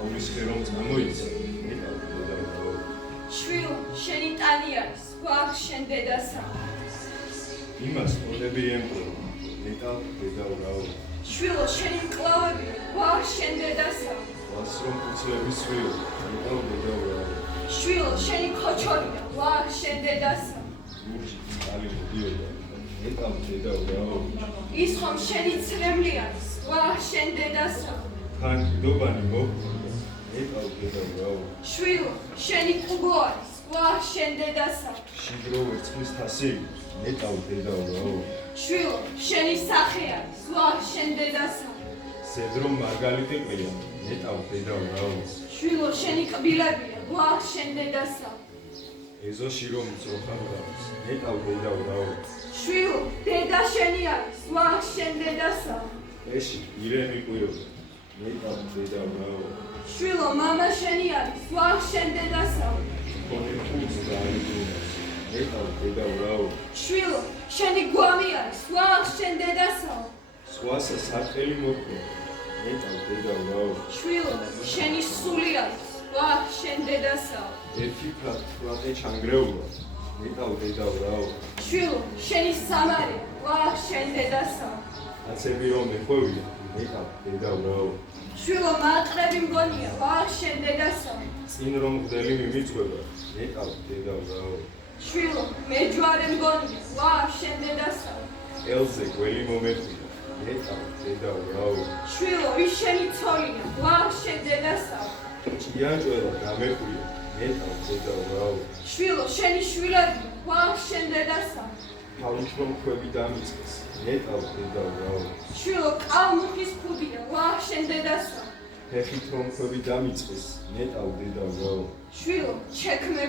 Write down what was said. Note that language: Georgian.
აულის ხერომ წამოიცა, ნეტავ დედაურაო. შვილო, შენი ტანი არის, ვახ შენ დედასა. იმას ყოლები ემბრო, ნეტავ დედაურაო. შვილო, შენი მკლავებია, ვახ შენ დედასა. ვასრომ ფუცლების სვიო, ნეტავ დედაურაო. შვილო, შენი ქოჩორია, ვახ შენ დედასა. ლურჯი წალი მოდიოდა, ნეტავ დედაურაო. ის ხომ შენი ცრემლი არის, ვახ შენ დედასა. თან კიდობანი მოგვდა, ნეტავ დედაურაო. შვილო, შენი კუბო არის, ვახ შენ დედასა. შიგრო ვერცხლის თასი, ნეტავ დედაურაო. შვილო, შენი სახე არის, ვახ შენ დედასა. ზედრო მარგალიტი ყია, ნეტავ დედაურაო. შვილო, შენი კბილებია, ვახ შენ დედასა. ეზოში რომ ძროხარ გავს, ნეტავ დედაურაო. შვილო, დედა შენი არის, ვახ შენ დედასა. ეში ირემი ყიოდა, ნეტავ დედაურაო. შვილო, მამა შენი არის, ვახ შენ დედასა. კონე ფულს დააიგუნოს, ნეტავ დედაურაო. შვილო, შენი გვამი არის, ვახ შენ დედასა. სხვასა სარტყელი მოხდა, ნეტავ დედაურაო. შვილო, შენი სული არის, ვახ შენ დედასა. ერთი ფრატე ჩანგრეულა, ნეტავ დედაურაო. შვილო, შენი სამარი, ვახ შენ დედასა. აცები რომ მეხვევია, ნეტავ დედაურაო. შვილო, მაყრები მგონია, ვახ შენ დედასა. წინ რომ გდელი მიმიწვება, ნეტავ დედაურაო. შვილო, მეჯვარე მგონია, ვახ შენ დედასა. ელზე გველი მომეწია, ნეტავ დედაურაო. შვილო, ის შენი ცოლია, ვახ შენ დედასა. ჭიანჭველა გამეყვია, ნეტავ დედაურაო. შვილო, შენი შვილებია, ვახ შენ დედასა. თავით რომ ქვები დამიწყეს, ნეტავ დედაურაო. შვილო, კალმუხის ფუდია, ვახ შენ დედასა. ფეხით რომ ქვები დამიწყეს, ნეტავ დედაურაო. შვილო, ჩექმე